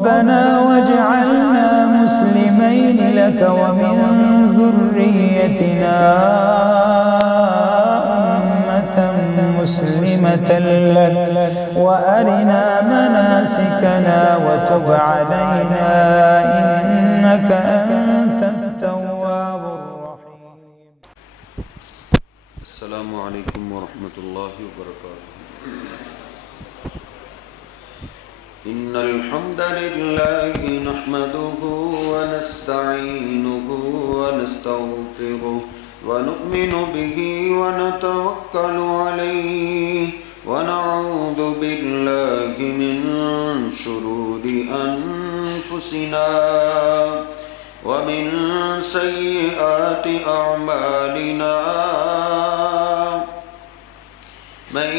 ربنا واجعلنا مسلمين لك ومن ذريتنا أمة مسلمة لك وأرنا مناسكنا وتب علينا إنك أنت التواب الرحيم. السلام عليكم ورحمة الله وبركاته. إن الحمد لله نحمده ونستعينه ونستغفره ونؤمن به ونتوكل عليه ونعوذ بالله من شرور أنفسنا ومن سيئات أعمالنا من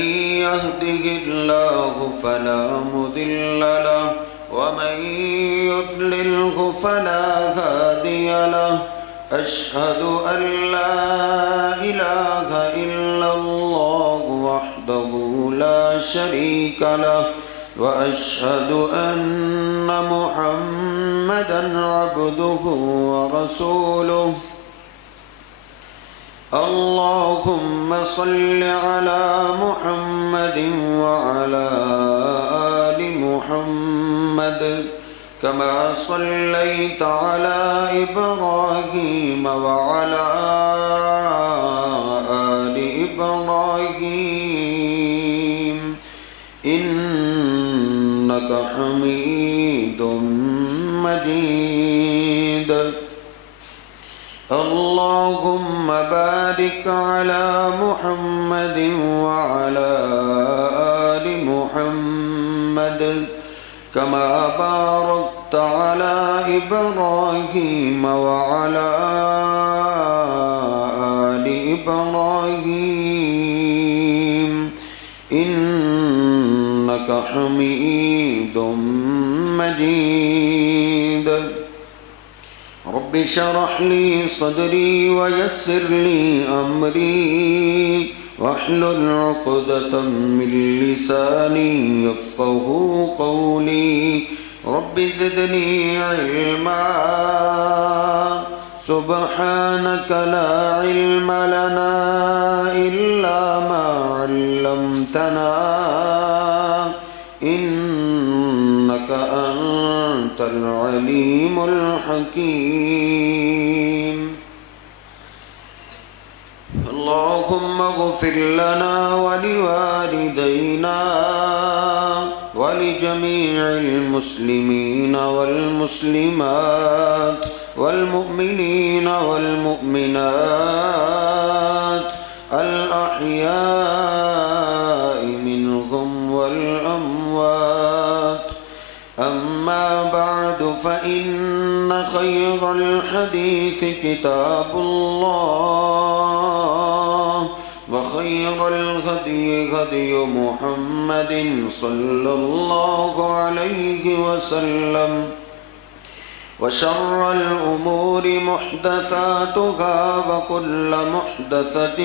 يهده الله فلا مضل له ومن يضلله فلا هادي له أشهد أن لا إله إلا الله وحده لا شريك له وأشهد أن محمدا عبده ورسوله. اللهم صل على محمد وعلى آل محمد كما صليت على إبراهيم وعلى آل إبراهيم إنك حميد مجيد. اللهم بارك على محمد وعلى آل محمد كما باركت على إبراهيم وعلى آل إبراهيم إنك حميد مجيد. رب اشرح لي صدري ويسر لي أمري واحلل عقدة من لساني يفقهوا قولي. رب زدني علما سبحانك لا علم لنا إلا ما علمتنا إنك أنت العليم الحكيم. اللهم اغفر لنا ولوالدينا ولجميع المسلمين والمسلمات والمؤمنين والمؤمنات الأحياء منهم والأموات. أما بعد فإن خير الحديث كتاب الله وخير الهدي هدي محمد صلى الله عليه وسلم وشر الأمور محدثاتها وكل محدثة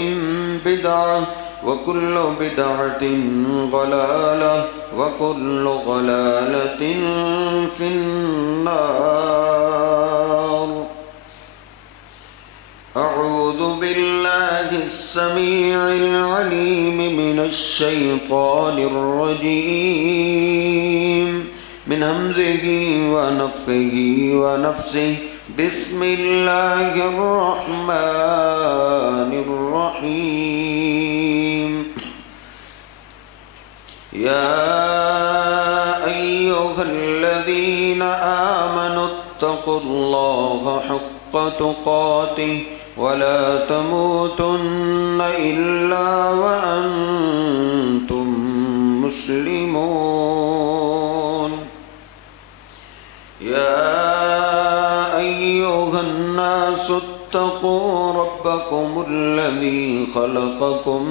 بدعة وكل بدعة ضلالة وكل ضلالة في النار. أعوذ بالله السميع العليم من الشيطان الرجيم من همزه ونفخه ونفسه. بسم الله الرحمن الرحيم. يا أيها الذين آمنوا اتقوا الله حق تقاته ولا تموتن إلا وأنتم مسلمون. يا أيها الناس اتقوا ربكم الذي خلقكم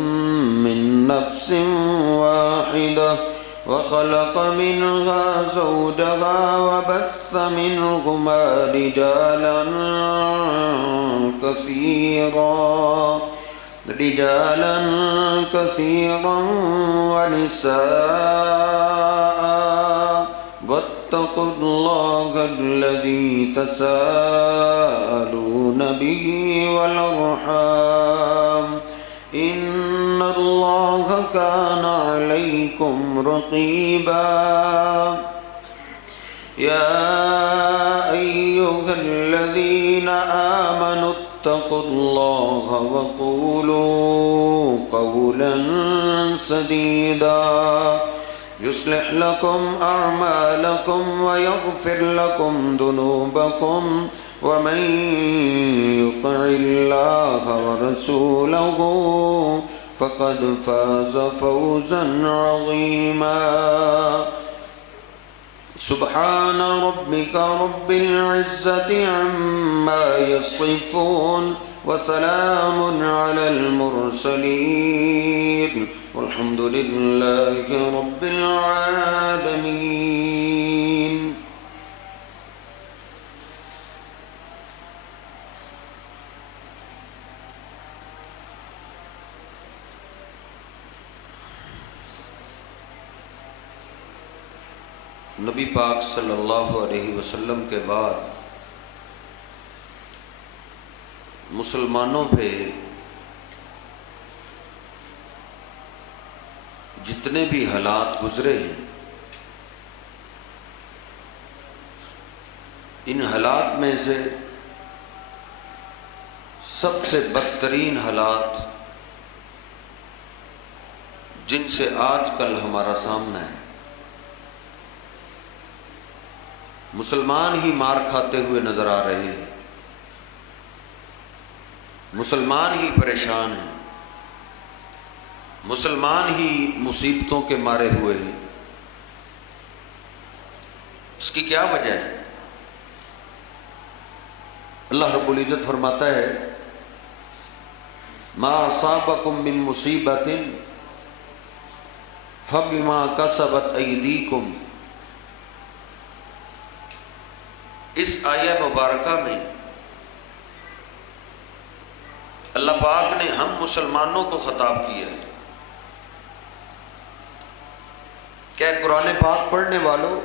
من نفس واحدة وخلق منها زوجها وبث منهما رجالا كثيرا ونساء واتقوا الله الذي تساءلون به والأرحام إن الله كان عليكم رقيبا يا أيها الذين آمنوا اتقوا الله وقولوا قولا سديدا يصلح لكم أعمالكم ويغفر لكم ذنوبكم ومن يطع الله ورسوله فقد فاز فوزا عظيما سبحان ربك رب العزة عما يصفون وسلام على المرسلين والحمد لله رب العالمين. نبی پاک صلی اللہ علیہ وسلم کے بعد مسلمانوں پہ جتنے بھی حالات گزرے ہیں، ان حالات میں سے سب سے بدترین حالات جن سے آج کل ہمارا سامنا ہے، مسلمان ہی مار کھاتے ہوئے نظر آ رہے ہیں، مسلمان ہی پریشان ہیں، مسلمان ہی مصیبتوں کے مارے ہوئے ہیں۔ اس کی کیا وجہ ہے؟ اللہ رب العزت فرماتا ہے ما اصابکم من مصیبت فبما کسبت ایدیکم۔ اس آیہ مبارکہ میں اللہ پاک نے ہم مسلمانوں کو خطاب کیا ہے کہ قرآن پاک پڑھنے والوں،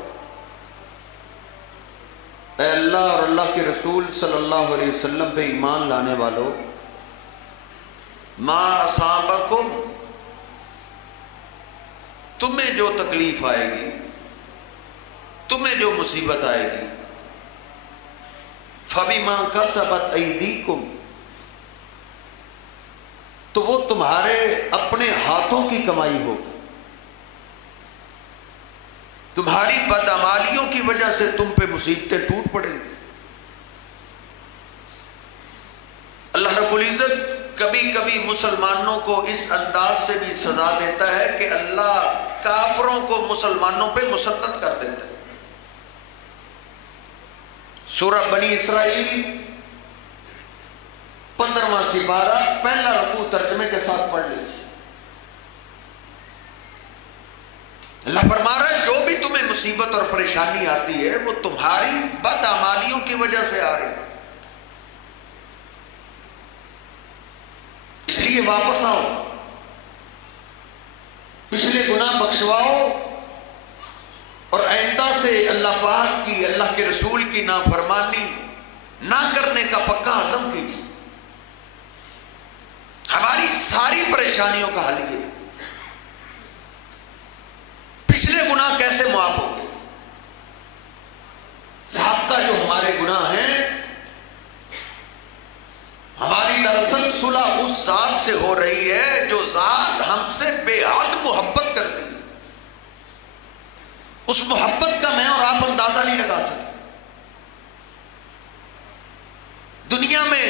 اے اللہ اور اللہ کے رسول صلی اللہ علیہ وسلم پہ ایمان لانے والوں، ما اصابکم، تمہیں جو تکلیف آئے گی، تمہیں جو مصیبت آئے گی، فَبِمَا كَسَبَتْ أَيْدِيكُمْ، تو وہ تمہارے اپنے ہاتھوں کی کمائی ہوگی، تمہاری بدعمالیوں کی وجہ سے تم پہ مصیبتیں ٹوٹ پڑیں گی۔ اللہ رب العزت کبھی کبھی مسلمانوں کو اس انداز سے بھی سزا دیتا ہے کہ اللہ کافروں کو مسلمانوں پہ مسلط کر دیتا ہے۔ سورہ بنی اسرائیل 15واں سپارہ پہلا رکوع ترجمے کے ساتھ پڑھ لیجیے۔ اللہ فرما رہا ہے جو بھی تمہیں مصیبت اور پریشانی آتی ہے وہ تمہاری بدعمالیوں کی وجہ سے آ رہی ہے، اس لیے واپس آؤ، پچھلے گناہ بخشواؤ اور آئندہ سے اللہ پاک کی، اللہ کے رسول کی نافرمانی نہ کرنے کا پکا عزم کیجیے۔ ہماری ساری پریشانیوں کا حل یہ ہے۔ پچھلے گناہ کیسے معاف ہوں گے؟ سابقہ جو ہمارے گناہ ہیں، ہماری دراصل صلح اس ذات سے ہو رہی ہے جو ذات ہم سے بے حد محبت کرتی ہے۔ اس محبت کا میں اور آپ اندازہ نہیں لگا سکتے۔ دنیا میں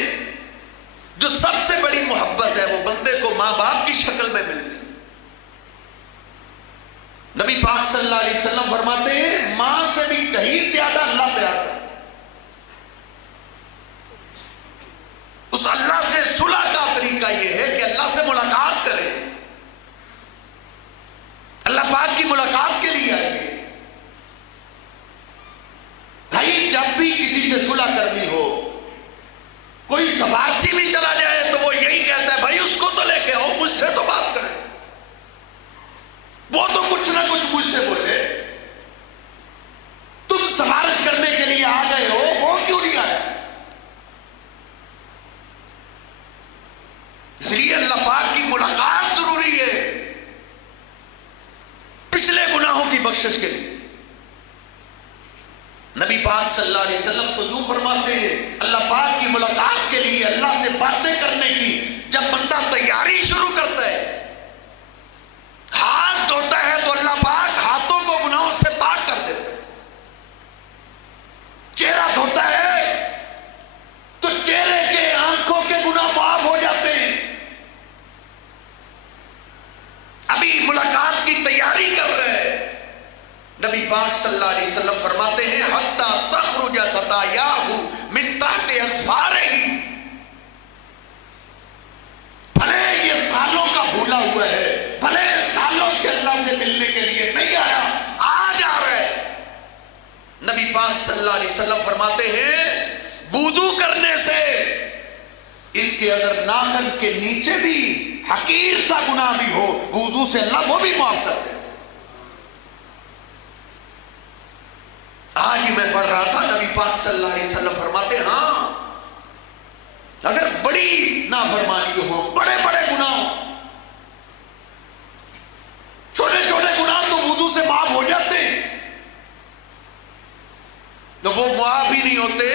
جو سب سے بڑی محبت ہے وہ بندے کو ماں باپ کی شکل میں ملتی ہے۔ نبی پاک صلی اللہ علیہ وسلم فرماتے ہیں ماں سے بھی کہیں زیادہ اللہ پیار کرتا ہے۔ اس اللہ سے صلح کا طریقہ یہ ہے کہ اللہ سے ملاقات کرے، اللہ پاک کی ملاقات کے لیے آئیے۔ بھائی جب بھی کسی سے صلح کرنی ہو، کوئی سفارسی بھی چلا جائے تو وہ یہی کہتا ہے بھائی اس کو تو لے کے آؤ، مجھ سے تو بات کرے، وہ تو کچھ نہ کچھ مجھ سے بولے، تم سفارسی نبی پاک صلی اللہ علیہ وسلم تو یوں فرماتے ہیں، اللہ پاک کی ملاقات کے لیے، اللہ سے باتیں کرنے کی جب بندہ تیاری شروع کرتا ہے، ہاتھ دھوتا ہے تو اللہ پاک ہاتھوں کو گناہوں سے پاک کر دیتا ہے، چہرہ دھوتا ہے تو چہرے کے آنکھوں کے گناہ معاف ہو جاتے ہیں۔ ابھی ملاقات کی تیاری کر رہے ہیں، نبی پاک صلی اللہ علیہ وسلم فرماتے ہیں حتی تخرج خطایاہ من تحت اظفارہ، بھلے یہ سالوں کا بھولا ہوا ہے، بھلے سالوں سے اللہ سے ملنے کے لیے نہیں آیا، آج آ رہا ہے، نبی پاک صلی اللہ علیہ وسلم فرماتے ہیں وضو کرنے سے اس کے اگر ناخن کے نیچے بھی حقیر سا گناہ بھی ہو، وضو سے اللہ وہ بھی معاف کر دیتا۔ آج ہی میں پڑھ رہا تھا، نبی پاک صلی اللہ علیہ وسلم فرماتے ہاں اگر بڑی نافرمانی ہو، بڑے بڑے گناہ ہو، چھوٹے چھوٹے گناہ تو وضو سے معاف ہو جاتے ہیں، تو وہ معاف ہی نہیں ہوتے۔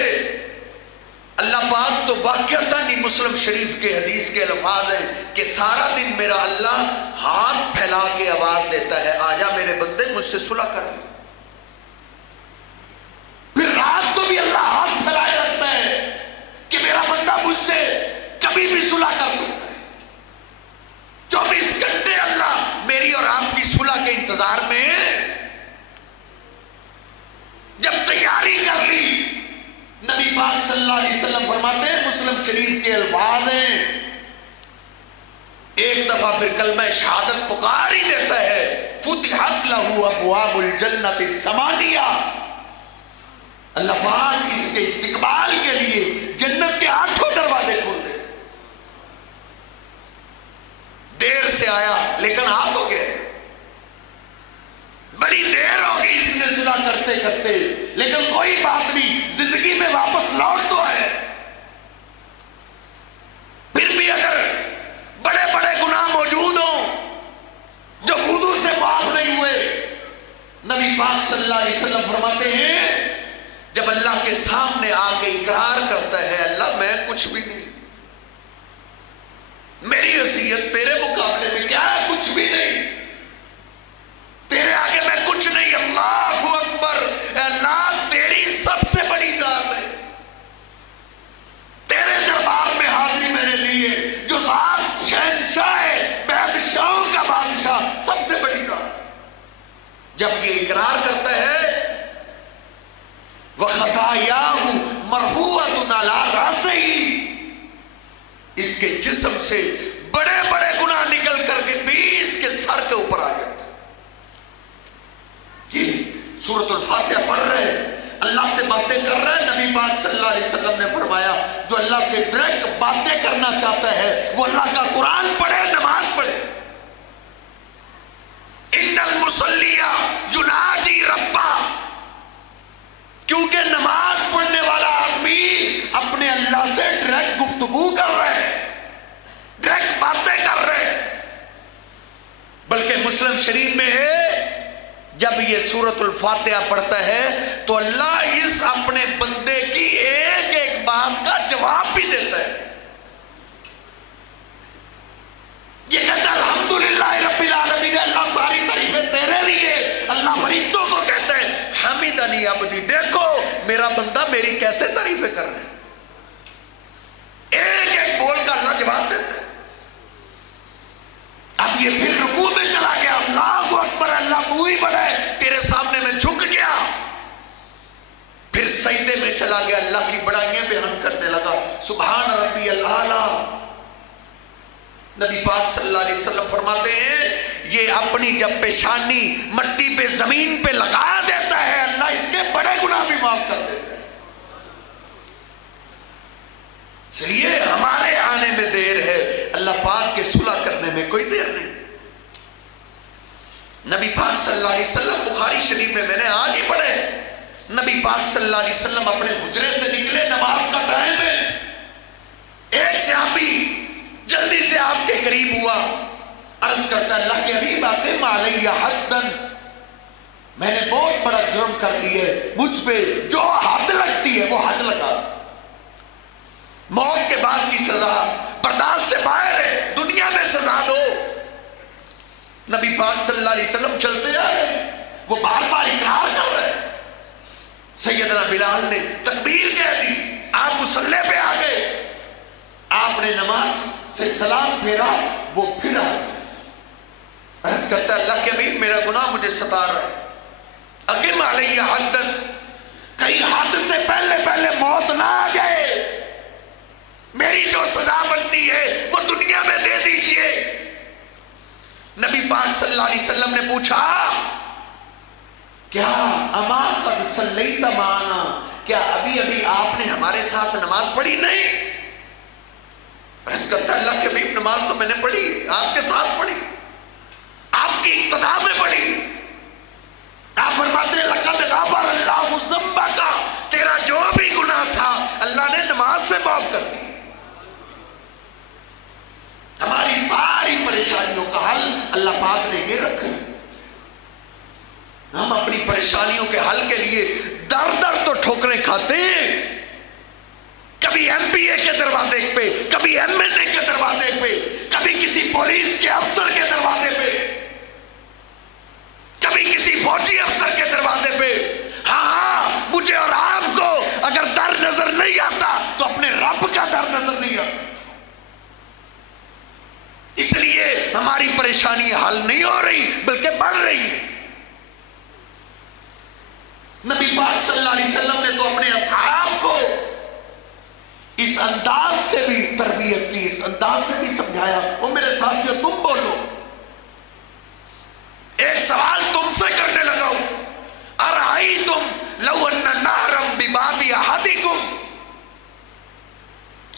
اللہ پاک تو واقعتاً ہی مسلم شریف کے حدیث کے الفاظ ہیں کہ سارا دن میرا اللہ ہاتھ پھیلا کے آواز دیتا ہے آجا میرے بندے مجھ سے صلح کر لے، پھر رات کو بھی اللہ ہاتھ پھیلائے رکھتا ہے کہ میرا بندہ مجھ سے کبھی بھی صلح کر سکتا ہے۔ 24 گھنٹے اللہ میری اور آپ کی صلح کے انتظار میں ہے۔ جب تیاری کر لی، نبی پاک صلی اللہ علیہ وسلم فرماتے ہیں، مسلم شریف کے الفاظ ہیں، ایک دفعہ پھر کلمہ شہادت پکار ہی دیتا ہے، فتحت لہ ابواب الجنت الثمانیہ، اللہ پاک اس کے استقبال کے لیے جنت کے 8 دروازے کھول دے۔ دیر سے آیا لیکن آ تو گئے، بڑی دیر ہوگی اس نے صلح کرتے کرتے، لیکن کوئی بات نہیں، زندگی میں واپس لوٹ تو ہے۔ پھر بھی اگر بڑے بڑے گناہ موجود ہوں جو وضو سے معاف نہیں ہوئے، نبی پاک صلی اللہ علیہ وسلم فرماتے ہیں جب اللہ کے سامنے آ کے اقرار کرتا ہے اللہ میں کچھ بھی نہیں، میری حیثیت تیرے مقابلے میں کیا ہے، کچھ بھی نہیں، تیرے آگے میں کچھ نہیں، اللہ اکبر، اللہ تیری سب سے بڑی ذات ہے، تیرے دربار میں حاضری میں نے دی ہے، جو ذات شہنشاہ بادشاہوں کا بادشاہ، سب سے بڑی ذات ہے۔ جب یہ اقرار کرتا ہے وَخَطَایَاهُ مَرْفُوعَةٌ عَلَىٰ رَأْسِهِ، اس کے جسم سے بڑے بڑے گناہ نکل کر کے بھی اس کے سر کے اوپر آ جاتے ہیں۔ یہ سورۃ الفاتحہ پڑھ رہے ہیں، اللہ سے باتیں کر رہے ہیں، نبی پاک صلی اللہ علیہ وسلم نے فرمایا جو اللہ سے ڈائریکٹ باتیں کرنا چاہتا ہے وہ اللہ کا قرآن پڑھے، نماز پڑھے۔ ان المصلی یناجی ربہ، کیونکہ نماز پڑھنے والا آدمی اپنے اللہ سے ڈائریکٹ گفتگو کر رہے ہیں، ڈائریکٹ باتیں کر رہے ہیں۔ بلکہ مسلم شریف میں ہے جب یہ سورۃ الفاتحہ پڑھتا ہے تو اللہ اس اپنے بندے کی ایک ایک بات کا جواب بھی دیتا ہے۔ یہ کہتا ہے الحمدللہ رب العالمین، اللہ ساری تعریفیں تیرے لیے۔ اللہ فرشتوں کو کہتا ہے حمیدنی عبدی، دیکھو میرا بندہ میری کیسے تعریفیں کر رہے ہیں، ایک ایک بول کا اللہ جواب دیتا ہے۔ اب یہ پھر رکوع میں چلا گیا، اللہ اکبر، اللہ تو ہی بڑا ہے، تیرے سامنے میں جھک گیا۔ پھر سجدے میں چلا گیا، اللہ کی بڑائیاں بیان کرنے لگا، سبحان ربی الاعلیٰ۔ نبی پاک صلی اللہ علیہ وسلم فرماتے ہیں یہ اپنی جب پیشانی مٹی پہ زمین پہ لگا دیتا ہے اللہ اس کے بڑے گناہ بھی معاف کر دیتا ہے۔ اس لیے ہمارے آنے میں دیر ہے، اللہ پاک کے صلح کرنے میں کوئی دیر نہیں۔ نبی پاک صلی اللہ علیہ وسلم بخاری شریف میں نے آج ہی پڑھے، نبی پاک صلی اللہ علیہ وسلم اپنے حجرے سے نکلے، نماز کا ٹائم ہے، ایک صحابی جلدی سے آپ کے قریب ہوا، عرض کرتا اللہ کے حبیب آتے مالیہ حدن، میں نے بہت بڑا جرم کر لی ہے، مجھ پہ جو حد لگتی ہے وہ حد لگا دو، موت کے بعد کی سزا برداشت سے باہر ہے، دنیا میں سزا دو۔ نبی پاک صلی اللہ علیہ وسلم چلتے جا رہے ہیں، وہ بار بار اقرار کر رہے ہیں۔ سیدنا بلال نے تکبیر کہہ دی، آپ مصلی پہ آ گئے، آپ نے نماز سے سلام پھیرا، وہ پھر آ گئے۔ عرض کرتا ہے اللہ کے حبیب میرا گناہ مجھے ستا رہا ہے، اقم علیہ حد، کہیں حد سے پہلے پہلے موت نہ آ جائے، میری جو سزا بنتی ہے وہ دنیا میں دے دیجئے۔ نبی پاک صلی اللہ علیہ وسلم نے پوچھا کیا اما قد صلیت معنا، کیا ابھی ابھی آپ نے ہمارے ساتھ نماز پڑھی؟ نہیں۔ عرض کرتا ہے اللہ کے حبیب نماز تو میں نے پڑھی، آپ کے ساتھ پڑھی، آپ کی اقتداء میں پڑھی۔ آپ فرماتے ہیں لقد غفر اللہ ذنبک، تیرا جو بھی گناہ تھا اللہ نے نماز سے معاف کر دی۔ ہماری ساری پریشانیوں کا حل اللہ پاک نے یہ رکھا۔ ہم اپنی پریشانیوں کے حل کے لیے در در تو ٹھوکریں کھاتے ہیں، کبھی ایم پی اے کے دروازے پہ، کبھی ایم این اے کے دروازے پہ، کبھی کسی پولیس کے افسر کے دروازے پہ، کبھی کسی فوجی افسر کے دروازے پہ۔ ہاں مجھے اور آپ کو اگر در نظر نہیں آتا تو اپنے رب کا در نظر نہیں آتا، اس لیے ہماری پریشانی حل نہیں ہو رہی بلکہ بڑھ رہی ہے۔ نبی پاک صلی اللہ علیہ وسلم نے تو اپنے اصحاب کو اس انداز سے بھی تربیت کی، اس انداز سے بھی سمجھایا۔ وہ میرے ساتھیو تم بولو، ایک سوال تم سے کرنے لگا ہوں، ارائیتم لو ان نہرم بباب احدکم،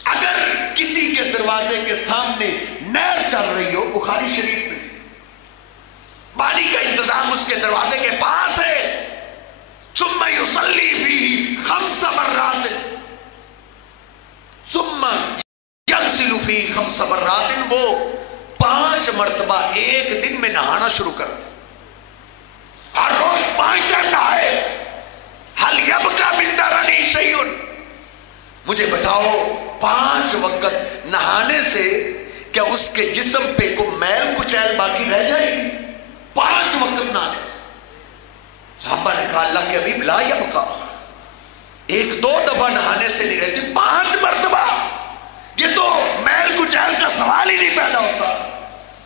اگر کسی کے دروازے کے سامنے نہر چل رہی ہو، بخاری شریف میں پانی کا انتظام اس کے دروازے کے پاس ہے، ثم یصلی فیہ 5 مرات، ثم یغسل فیہ 5 مرات، وہ 5 مرتبہ ایک دن میں نہانا شروع کر دے، ہر روز 5 ٹائم نہائے۔ حل یبقی من درنی شیء، مجھے بتاؤ 5 وقت نہانے سے کیا اس کے جسم پہ کوئی میل کچیل باقی رہ جائے گی؟ 5 وقت نہانے سے۔ صحابہ نے کہا اللہ کے حبیب لا یبقی، 1-2 دفعہ نہانے سے نہیں رہتی، 5 مرتبہ، یہ تو میل کچیل کا سوال ہی نہیں پیدا ہوتا۔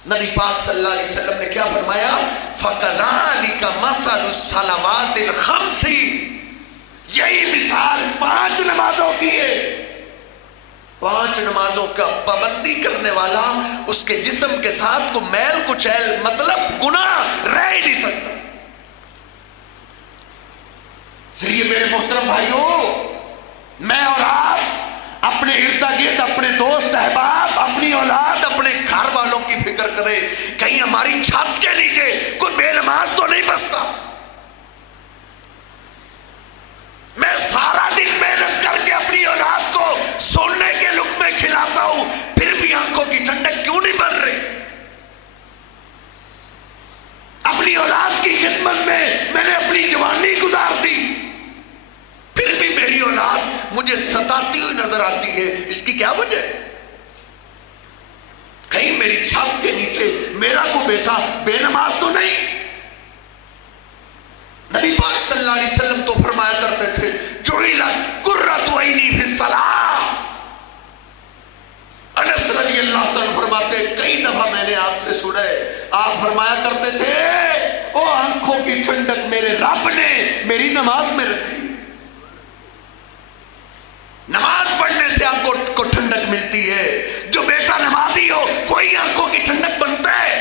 نبی پاک صلی اللہ علیہ وسلم نے کیا فرمایا؟ فَكَذَلِكَ مَثَلُ الصَّلَوَاتِ الْخَمْسِ، یہی مثال 5 نمازوں کی ہے۔ 5 نمازوں کا پابندی کرنے والا اس کے جسم کے ساتھ کو میل کچیل مطلب گناہ رہ ہی نہیں سکتا۔ اس لیے میرے محترم بھائیوں، میں اور آپ اپنے ارد گرد اپنے دوست احباب، اپنی اولاد، اپنے گھر والوں کی فکر کریں، کہیں ہماری چھت کے نیچے کوئی بے نماز تو نہیں بستا۔ میں سارا دن محنت کر کے اپنی اولاد کو سونے کے لقمے کھلاتا ہوں، پھر بھی آنکھوں کی ٹھنڈک کیوں نہیں بن رہی؟ اپنی اولاد کی خدمت میں نے اپنی جوانی گزار دی، پھر بھی میری اولاد مجھے ستاتی ہوئی نظر آتی ہے۔ اس کی کیا وجہ ہے؟ کہیں میری چھت کے نیچے میرا کو بیٹا بے نماز تو نہیں؟ نبی پاک صلی اللہ علیہ وسلم تو فرمایا کرتے تھے جعلت قرۃ عینی فی الصلاۃ۔ انس رضی اللہ تعالیٰ فرماتے کئی دفعہ میں نے آپ سے سنا ہے، آپ فرمایا کرتے تھے او آنکھوں کی ٹھنڈک میرے رب نے میری نماز میں رکھی۔ نماز پڑھنے سے آنکھوں کو ٹھنڈک ملتی ہے، جو بیٹا نمازی ہو وہی آنکھوں کی ٹھنڈک بنتا ہے،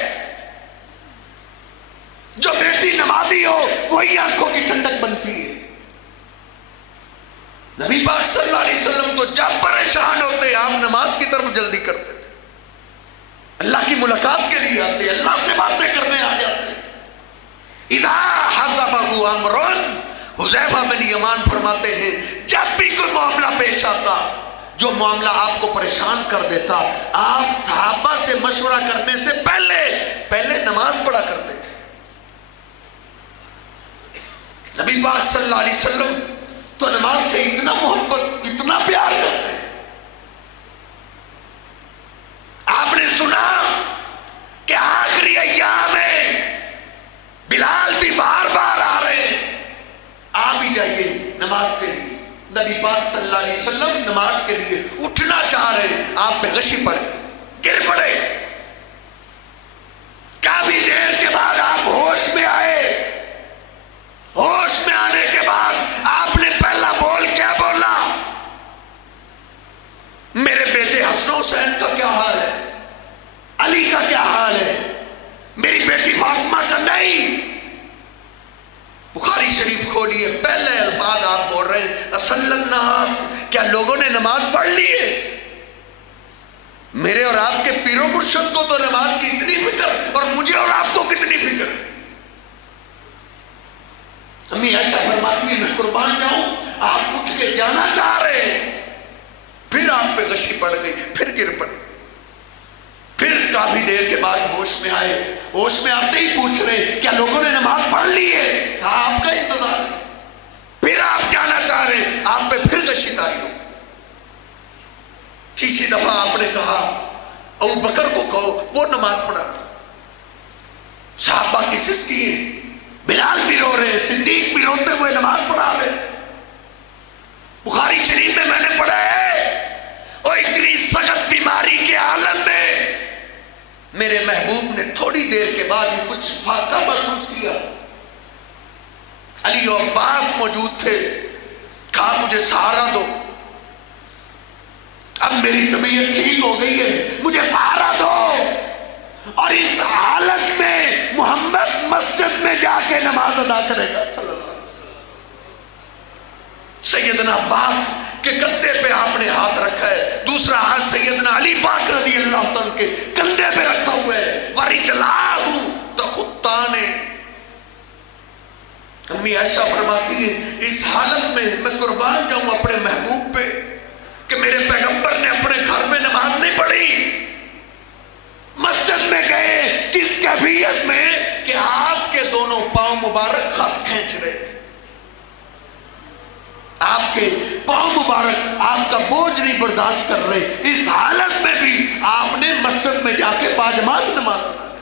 جو بیٹی نمازی ہو وہی آنکھوں کی ٹھنڈک بنتی ہے۔ نبی پاک صلی اللہ علیہ وسلم تو جب پریشان ہوتے آپ نماز کی طرف جلدی کرتے تھے، اللہ کی ملاقات کے لیے آتے، اللہ سے باتیں کرنے آ جاتے۔ اذا حزبہ امر، حذیفہ بن یمان فرماتے ہیں جب بھی کوئی معاملہ پیش آتا جو معاملہ آپ کو پریشان کر دیتا، آپ صحابہ سے مشورہ کرنے سے پہلے نماز پڑھا کرتے تھے۔ نبی پاک صلی اللہ علیہ وسلم تو نماز سے اتنا محبت، اتنا پیار کرتے ہیں. آپ نے سنا کہ آخری ایام میں بلال بھی بار بار آ رہے ہیں، آپ بھی جائیے نماز کے لیے. نبی پاک صلی اللہ علیہ وسلم نماز کے لیے اٹھنا چاہ رہے ہیں، آپ پہ غشی پڑ گر پڑے. کافی دیر کے بعد آپ ہوش میں آئے. ہوش میں آنے کے بعد آپ نے پہلا بول کیا بولا؟ میرے بیٹے حسن حسین کا کیا حال ہے؟ علی کا کیا حال ہے؟ میری بیٹی فاطمہ کا نہیں. بخاری شریف کھولیے، پہلے الفاظ آپ بول رہے ہیں اصل الناس، کیا لوگوں نے نماز پڑھ لی ہے؟ میرے اور آپ کے پیر و مرشد کو تو نماز کی اتنی فکر، اور مجھے اور آپ کو کتنی فکر. امی ایسا فرماتی ہے میں قربان جاؤں، آپ اٹھ کے جانا چاہ رہے ہیں، پھر آپ پہ غشی پڑ گئی، پھر گر پڑے. پھر کافی دیر کے بعد ہوش میں آئے. ہوش میں آتے ہی پوچھ رہے کیا لوگوں نے نماز پڑھ لی ہے؟ کہا آپ کا انتظار ہے. پھر آپ جانا چاہ رہے، آپ پہ پھر غشی طاری ہو. تیسری دفعہ آپ نے کہا ابو بکر کو کہو، وہ نماز پڑھا تھا. صحابہ کی سسکی ہے، بلال بھی رو رہے، صدیق بھی روتے ہوئے نماز پڑھا رہے. بخاری شریف میں نے پڑھا ہے اور اتنی سخت بیماری کے عالم میں میرے محبوب نے تھوڑی دیر کے بعد ہی کچھ فاقہ محسوس کیا. علی و عباس موجود تھے. کہا مجھے سہارا دو، اب میری طبیعت ٹھیک ہو گئی ہے، مجھے سہارا دو. اور اس حالت میں محمد مسجد میں جا کے نماز ادا کرے گا صلی اللہ علیہ وسلم. سیدنا عباس کے کندھے پہ آپ نے ہاتھ رکھا ہے، دوسرا ہاتھ سیدنا علی پاک رضی اللہ عنہ کے کندھے پہ رکھا ہوا ہے. وَرِجْلَاهُ تَخُطَّانِ. امی عائشہ فرماتی ہے اس حالت میں قربان جاؤں اپنے محبوب پہ کہ میرے پیغمبر نے اپنے گھر میں نماز نہیں پڑھی، مسجد میں گئے کس کیفیت میں کہ آپ کے دونوں پاؤں مبارک خط کھینچ رہے تھے. آپ کے پاؤں مبارک آپ کا بوجھ نہیں برداشت کر رہے. اس حالت میں بھی آپ نے مسجد میں جا کے باجماعت نماز ادا کی.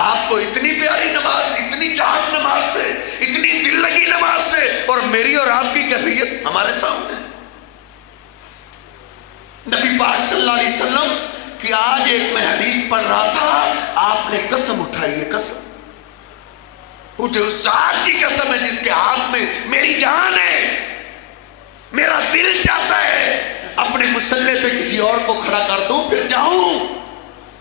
آپ کو اتنی پیاری نماز، اتنی چاہت نماز سے، اتنی دل لگی نماز سے، اور میری اور آپ کی کیفیت ہمارے سامنے. نبی پاک صلی اللہ علیہ وسلم کی آج ایک میں حدیث پڑھ رہا تھا، آپ نے قسم اٹھائی ہے، قسم، مجھے اس ذات کی قسم ہے جس کے ہاتھ میں میری جان ہے، میرا دل چاہتا ہے اپنے مصلے پہ کسی اور کو کھڑا کر دوں پھر جاؤں.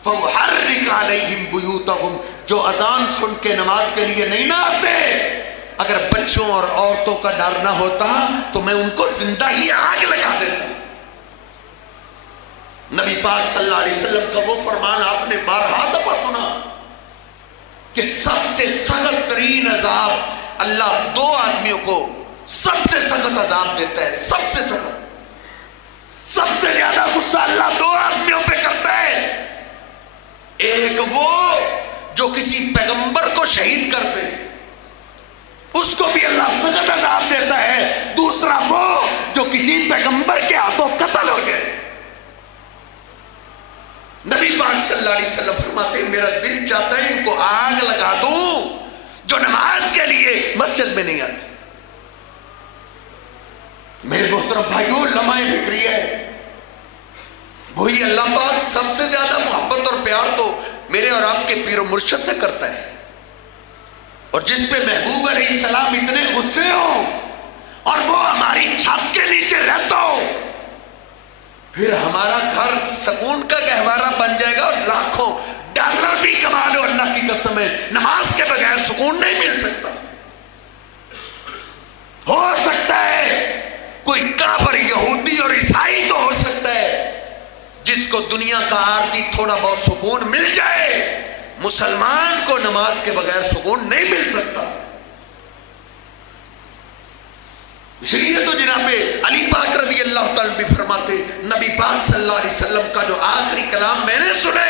فَوْحَرِّكَ عَلَيْهِمْ بُيُوتَهُمْ. جو اذان سن کے نماز کے لیے نہیں نہ آتے، اگر بچوں اور عورتوں کا ڈر نہ ہوتا تو میں ان کو زندہ ہی آگ لگا دیتا. نبی پاک صلی اللہ علیہ وسلم کا وہ فرمان آپ نے بارہا دفعہ سنا کہ سب سے سخت ترین عذاب اللہ دو آدمیوں کو سب سے سخت عذاب دیتا ہے. سب سے سخت، سب سے زیادہ غصہ اللہ دو آدمیوں پہ کرتا ہے. ایک وہ جو کسی پیغمبر کو شہید کر دے، اس کو بھی اللہ سخت عذاب دیتا ہے. دوسرا وہ جو کسی پیغمبر کے ہاتھوں قتل ہو جائے. نبی پاک صلی اللہ علیہ وسلم فرماتے ہیں میرا دل چاہتا ہے ان کو آگ لگا دوں جو نماز کے لیے مسجد میں نہیں آتے. میرے محترم بھائیوں، لمحہ فکری ہے، وہی اللہ پاک سب سے زیادہ محبت اور پیار تو میرے اور آپ کے پیر و مرشد سے کرتا ہے. اور جس پہ محبوب علیہ السلام اتنے غصے ہوں اور وہ ہماری چھت کے نیچے رہتا ہو، پھر ہمارا گھر سکون کا گہوارہ بن جائے گا. اور لاکھوں ڈالر بھی کما لو، اللہ کی قسم ہے نماز کے بغیر سکون نہیں مل سکتا. ہو سکتا ہے کوئی کافر یہودی اور عیسائی تو ہو سکتا ہے جس کو دنیا کا عارضی تھوڑا بہت سکون مل جائے، مسلمان کو نماز کے بغیر سکون نہیں مل سکتا. اس لیے تو جناب علی پاک رضی اللہ تعالیٰ بھی فرماتے، نبی پاک صلی اللہ علیہ وسلم کا جو آخری کلام میں نے سنے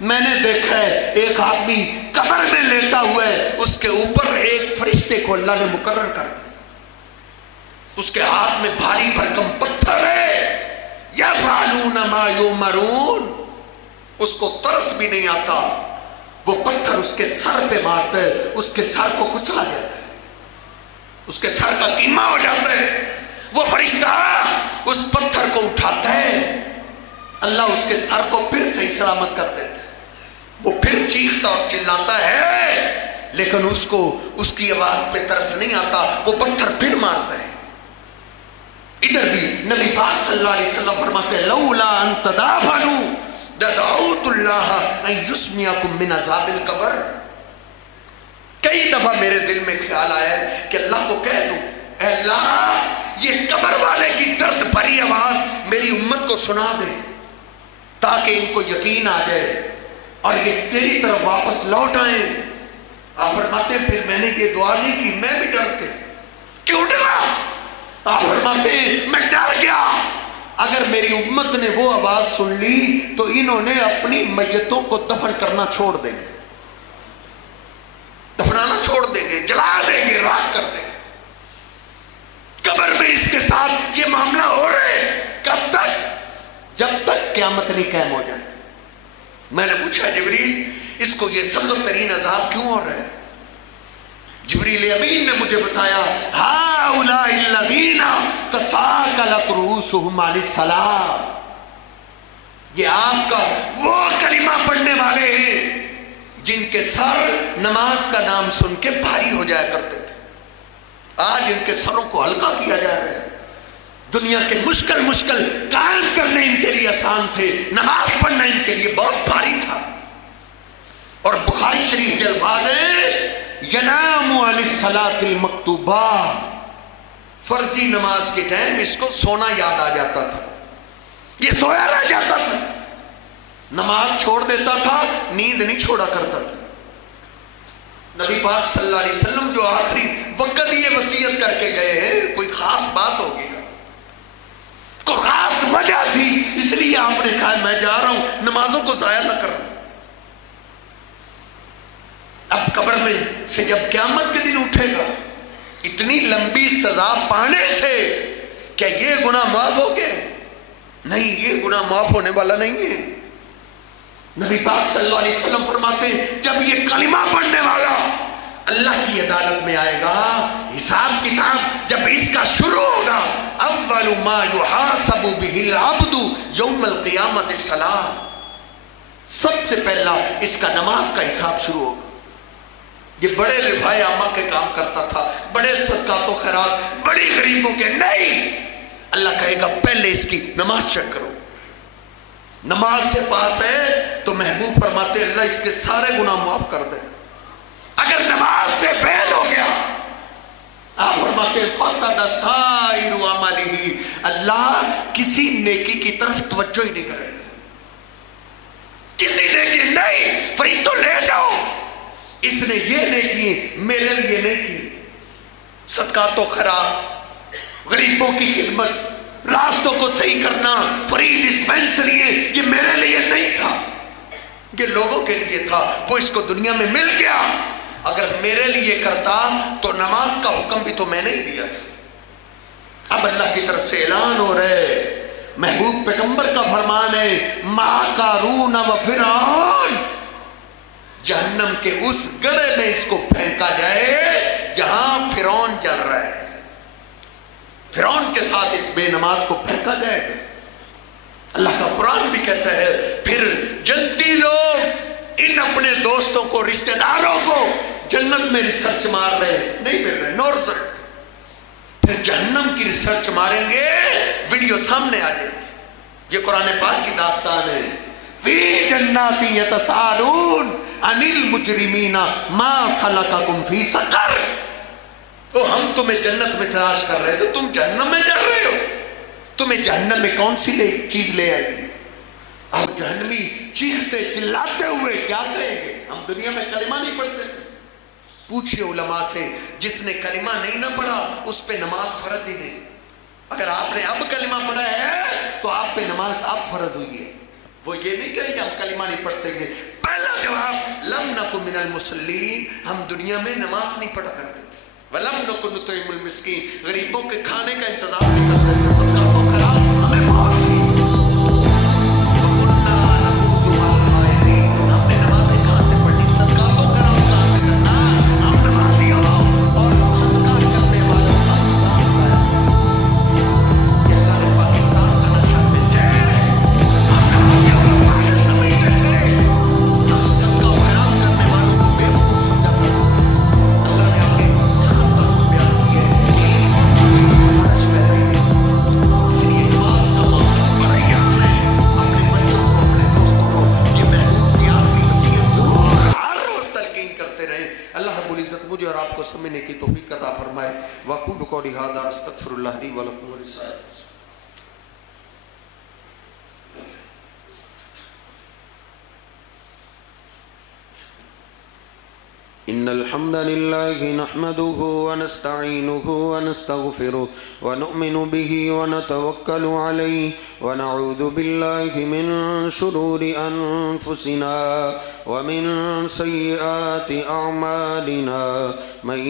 میں نے دیکھا ہے ایک آدمی قبر میں لیٹا ہوا ہے، اس کے اوپر ایک فرشتے کو اللہ نے مقرر کر دیا، اس کے ہاتھ میں بھاری بھرکم پتھر ہے، یفعلون ما یؤمرون، اس کو ترس بھی نہیں آتا، وہ پتھر اس کے سر پہ مارتا ہے، اس کے سر کو کچلا جاتا ہے، اس کے سر کا قیمہ ہو جاتا ہے، وہ فرشتہ اس پتھر کو اٹھاتا ہے، اللہ اس کے سر کو پھر صحیح سلامت کر دیتا ہے، وہ پھر چیختا اور چلاتا ہے، لیکن اس کو اس کی آواز پہ ترس نہیں آتا، وہ پتھر پھر مارتا ہے۔ ادھر بھی نبی پاک صلی اللہ علیہ وسلم فرماتے ہیں لولا ان تدافنوا دعوت اللہ ان یسمعکم من عذاب القبر۔ کئی دفعہ میرے دل میں خیال آیا ہے کہ اللہ کو کہہ دوں، اے اللہ یہ قبر والے کی درد بھری آواز میری امت کو سنا دے تاکہ ان کو یقین آ جائے اور یہ تیری طرف واپس لوٹ آئیں۔ آپ فرماتے ہیں پھر میں نے یہ دعا نہیں کی، میں بھی ڈر کے، کیوں ڈرا؟ آپ فرماتے ہیں میں ڈر گیا اگر میری امت نے وہ آواز سن لی تو انہوں نے اپنی میتوں کو دفن کرنا چھوڑ دیں گے، دفنانا چھوڑ دیں گے، جلا دیں گے، راکھ کر دیں گے۔ قبر میں اس کے ساتھ یہ معاملہ ہو رہے کب تک؟ جب تک قیامت نہیں قائم ہو جاتی۔ میں نے پوچھا جبریل اس کو یہ سخت ترین عذاب کیوں ہو رہا ہے؟ جبریل امین نے مجھے بتایا ہؤلاء الذین تثاقلت رؤوسهم عن الصلاۃ، یہ آپ کا وہ کلمہ پڑھنے والے ہیں جن کے سر نماز کا نام سن کے بھاری ہو جایا کرتے تھے، آج ان کے سروں کو ہلکا کیا جا رہا ہے۔ دنیا کے مشکل کام کرنے ان کے لیے آسان تھے، نماز پڑھنا ان کے لیے بہت بھاری تھا۔ اور بخاری شریف کے الفاظ ہیں ینام عن الصلاۃ المکتوبہ، فرضی نماز کے ٹائم اس کو سونا یاد آ جاتا تھا، یہ سویا رہ جاتا تھا، نماز چھوڑ دیتا تھا، نیند نہیں چھوڑا کرتا تھا۔ نبی پاک صلی اللہ علیہ وسلم جو آخری وقت یہ وصیت کر کے گئے ہیں، کوئی خاص بات ہوگی نا، کوئی خاص وجہ تھی، اس لیے آپ نے کہا میں جا رہا ہوں نمازوں کو ضائع نہ کروں۔ اب قبر میں سے جب قیامت کے دن اٹھے گا، اتنی لمبی سزا پانے سے کیا یہ گناہ معاف ہو گئے؟ نہیں، یہ گناہ معاف ہونے والا نہیں ہے۔ نبی پاک صلی اللہ علیہ وسلم فرماتے ہیں جب یہ کلمہ پڑھنے والا اللہ کی عدالت میں آئے گا، حساب کتاب جب اس کا شروع ہوگا، اول ما یحاسب به العبد یوم القیامت الصلاۃ، سب سے پہلا اس کا نماز کا حساب شروع ہوگا۔ یہ بڑے رفاع عامہ کے کام کرتا تھا، بڑے صدقات و خیرات، بڑی غریبوں کے، نہیں، اللہ کہے گا پہلے اس کی نماز چیک کرو۔ نماز سے پاس ہے تو محبوب فرماتے اللہ اس کے سارے گناہ معاف کر دے۔ اگر نماز سے فیل ہو گیا، آپ فرماتے فسد سائر عملہ، اللہ کسی نیکی کی طرف توجہ ہی نہیں کرے گا، کسی نیکی نہیں، فرشتوں لے جاؤ، اس نے یہ نیکی میرے لیے نہیں کی، صدقات و خیرات، غریبوں کی خدمت، راستوں کو صحیح کرنا، فری ڈسپینسری، یہ میرے لیے نہیں تھا، یہ لوگوں کے لیے تھا، وہ اس کو دنیا میں مل گیا۔ اگر میرے لیے کرتا تو نماز کا حکم بھی تو میں نے ہی دیا تھا۔ اب اللہ کی طرف سے اعلان ہو رہے، محبوب پیغمبر کا فرمان ہے ما قارون و فرعون، جہنم کے اس گڑھے میں اس کو پھینکا جائے جہاں فرعون جل رہا ہے، فرعون کے ساتھ اس بے نماز کو پھینکا جائے گا۔ اللہ کا قرآن بھی کہتا ہے پھر جنتی لوگ ان اپنے دوستوں کو، رشتہ داروں کو جنت میں ریسرچ مار رہے، نہیں مل رہے، نو رزلٹ، پھر جہنم کی ریسرچ ماریں گے، ویڈیو سامنے آ جائے گی۔ یہ قرآن پاک کی داستان ہے، فی جنات یتساءلون عن المجرمین ما سلککم فی سقر، تو ہم تمہیں جنت میں تلاش کر رہے تھے، تم جہنم میں جل رہے ہو، تمہیں جہنم میں کون سی چیز لے آئی ہے؟ اب جہنمی چیختے چلاتے ہوئے کیا کہیں گے؟ ہم دنیا میں کلمہ نہیں پڑھتے تھے، پوچھئے علماء سے، جس نے کلمہ نہیں نہ پڑھا اس پہ نماز فرض ہی نہیں۔ اگر آپ نے اب کلمہ پڑھا ہے تو آپ پہ نماز اب فرض ہوئی ہے، وہ یہ نہیں کہیں کہ ہم کلمہ نہیں پڑھتے گے. پہلا جواب لم نکن من المصلین، ہم دنیا میں نماز نہیں پڑھا کرتے تھے. ولم نکن نطعم المسکین، غریبوں کے کھانے کا انتظام نہیں کرتے تھے. صدقہ تو کرا ہمیں بہت تھی. وَكُنَّا نَخُوضُ مَعَ الْخَائِضِينَ، ہم نے نمازیں کہاں سے پڑھی؟ صدقہ تو کرا کہاں سے کرنا؟ ہم نمازیوں اور صدقہ کرنے والوں کا نظام ہے کہ اللہ نے پاکستان کا نقشہ بھیجا ہے. ہم نمازیوں کو پاگل سمجھتے تھے، ہم صدقہ و خیرات کرنے والوں کو بیوقوف سمجھا کرتے تھے. اللہ نے آگے صدقہ کا بیان کیا ہے کہ ایک اور کسی کی سفارش پہ رہی ہے. اس لیے نماز کا معاملہ بڑا ہی اہم ہے. اپنے بچوں کو، اپنے دوستوں کو یہ محبوب کی آخری وصیت ضرور ہر روز تلقین کرتے رہیں. اللہ رب العزت مجھے اور آپ کو سمجھنے کی توفیق عطا فرمائے. وَأَقُولُ قَوْلِي هَٰذَا أَسْتَغْفِرُ اللَّهَ لِي وَلَكُمْ وَلِسَائِرِ إن الحمد لله نحمده ونستعينه ونستغفره ونؤمن به ونتوكل عليه ونعوذ بالله من شرور أنفسنا ومن سيئات أعمالنا من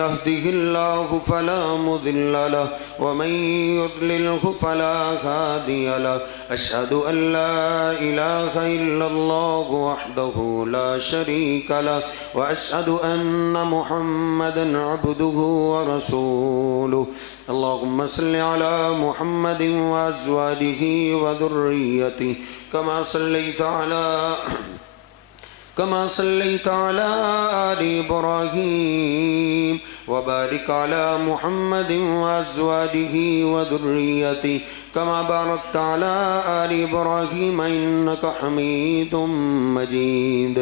يهده الله فلا مضل له ومن يضلله فلا هادي له أشهد أن لا إله إلا الله وحده لا شريك له وأشهد أن محمدا عبده ورسوله. اللهم صل على محمد وأزواجه وذريته كما صليت على آل إبراهيم وبارك على محمد وأزواجه وذريته كما باركت على آل إبراهيم إنك حميد مجيد.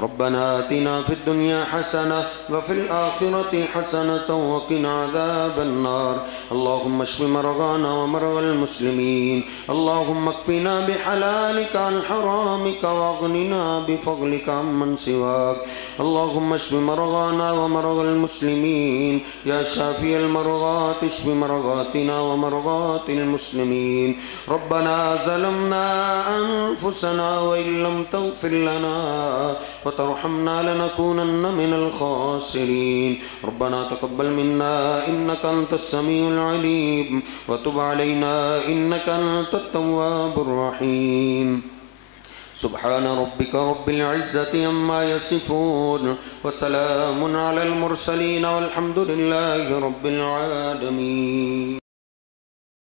ربنا آتنا في الدنيا حسنة وفي الآخرة حسنة وقنا عذاب النار. اللهم اشف مرضانا ومرضى المسلمين. اللهم اكفنا بحلالك عن حرامك واغننا بفضلك عمن سواك. اللهم اشف مرضانا ومرضى المسلمين. يا شافي المرضات اشف مرضاتنا ومرضات المسلمين. ربنا ظلمنا أنفسنا وإن لم تغفر لنا وترحمنا لنكونن من الخاسرين. ربنا تقبل منا إنك أنت السميع العليم وتب علينا إنك أنت التواب الرحيم. سبحان ربك رب العزة عما يصفون وسلام على المرسلين والحمد لله رب العالمين.